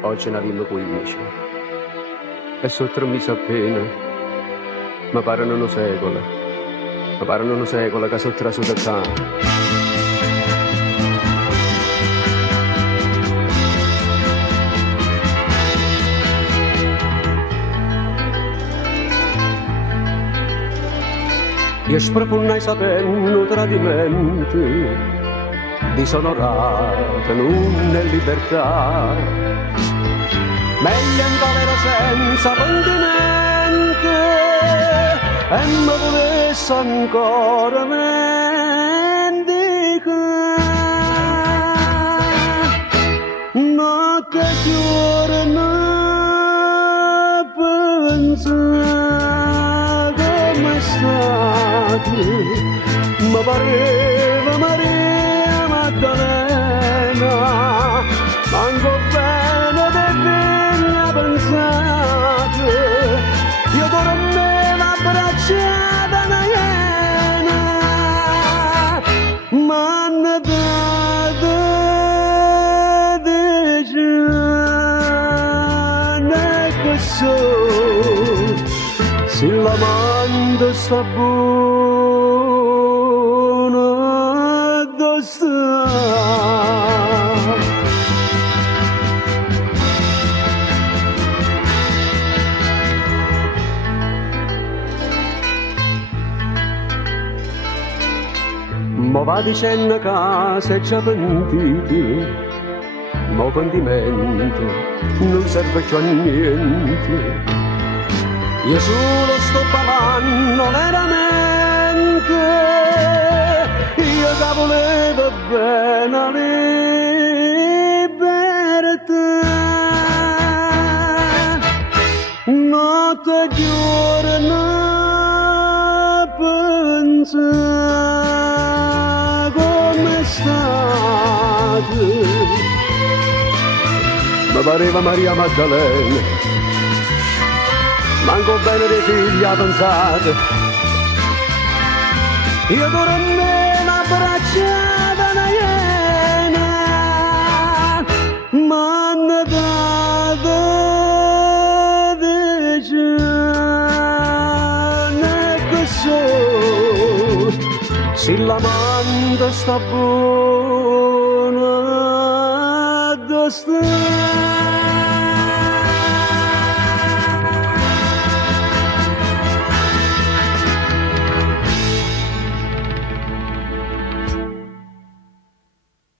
Oggi ne abbiamo 15. E sono 3 mesi appena. Mi parano un secolo. Mi parano un secolo che sono traso da qua. Io sprofondai sapendo tradimento, disonorato non è libertà. Meglio un valere senza pentimento e mi volesse ancora mendicare. Ma che giorno pensare come stato, mi pareva Maria Maddalena, manco bene di figlia pensate, io dormevo abbracciata una iena, ma hanno dato decine che so, se l'amante sta buona, dove sta? Ma va dicendo che sei già pentito, ma pentimento non serve più a niente. Io solo sto parlando veramente, io che volevo bene la libertà. Notte e giorno pensa come state, mi pareva Maria Maddalena, manco bene dei figli pensate, io dormevo abbracciata una iena, ma hanno dato decine che so, se l'amante sta buona, dove sta?